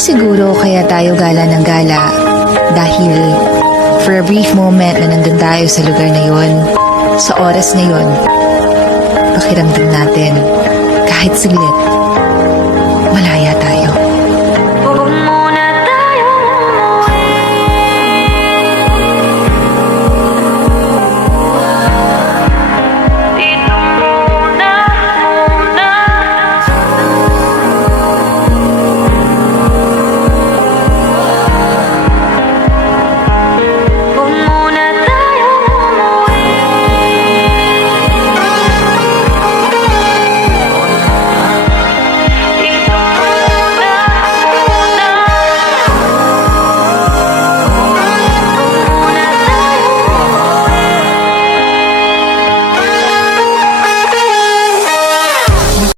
siguro kaya tayo gala ng gala dahil for a brief moment na nandun tayo sa lugar na yon, sa oras na yon, pakiramdam natin kahit saglit